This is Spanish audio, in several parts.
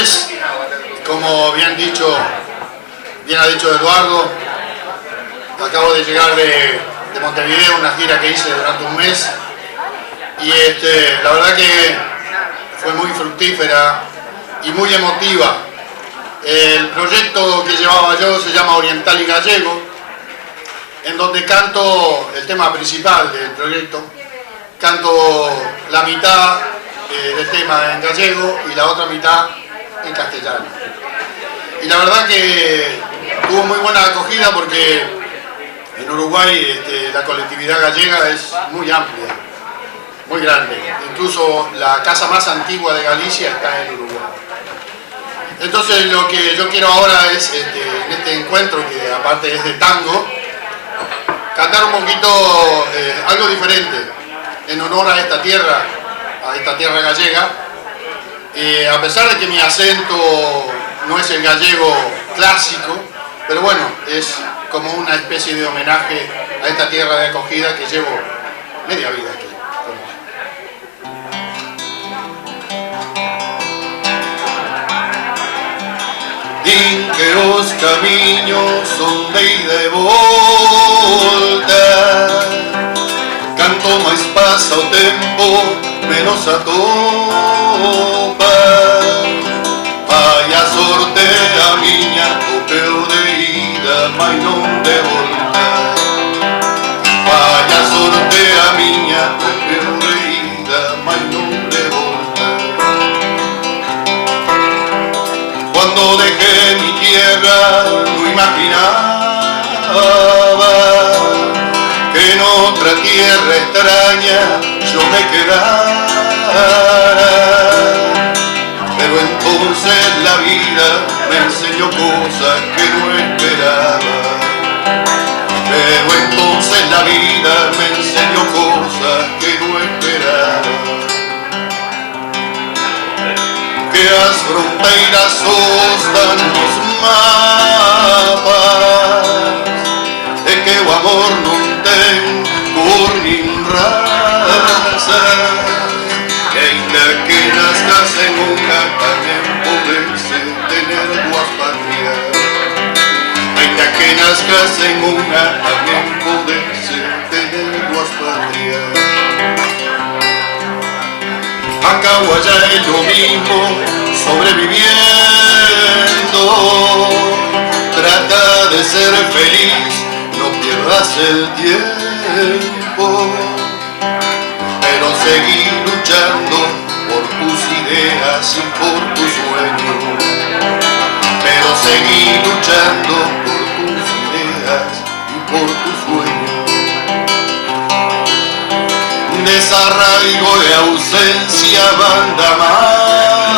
noches. Como bien ha dicho Eduardo, acabo de llegar de Montevideo, una gira que hice durante un mes, y la verdad que fue muy fructífera y muy emotiva. El proyecto que llevaba yo se llama Oriental y Gallego, en donde canto el tema principal del proyecto. Canto la mitad del tema en gallego y la otra mitad en castellano. Y la verdad que tuvo muy buena acogida porque en Uruguay la colectividad gallega es muy amplia, muy grande. Incluso la casa más antigua de Galicia está en Uruguay. Entonces lo que yo quiero ahora es, en este encuentro, que aparte es de tango, cantar un poquito algo diferente en honor a esta tierra gallega. A pesar de que mi acento no es el gallego clásico, pero bueno, es como una especie de homenaje a esta tierra de acogida que llevo media vida aquí. Din que os camiños son de ida e volta, canto máis pasa o tempo, menos a topa. Vai a sorte a miña, o peo de ida, mai non de volta. Vai a sorte a miña, o peo de ida, mai non de volta. Cuando dejé mi tierra, no imaginaba que en otra tierra extraña yo me quedara. Pero entonces la vida me enseñó cosas que no esperaba. Pero entonces la vida me enseñó cosas que no esperaba. Que as fronteiras sostan nos mapas, e que o amor non ten cor nin raza, e ainda que nazcas en unha tamén podese tener dúas patrias. Ainda que nazcas en unha tamén podese tener dúas patrias. Acá o allá es lo mismo, sobreviviendo. Trata de ser feliz, no pierdas el tiempo, pero seguí luchando por tus ideas y por tus sueños. Pero seguí luchando por tus ideas y por tus sueños. Desarraigo e ausencia van da man,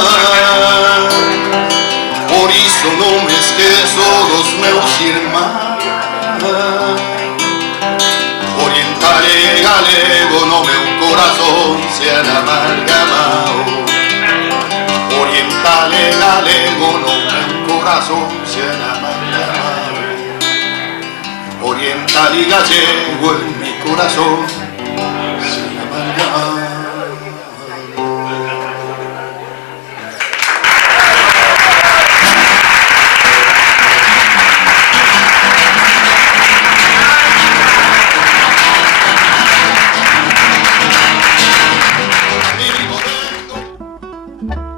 por iso non me esquezo dos meus irmáns. Oriental e galego no meu corazón se han amalgamado. Oriental e galego no meu corazón se han amalgamado. Oriental y gallego en mi corazón. Thank you.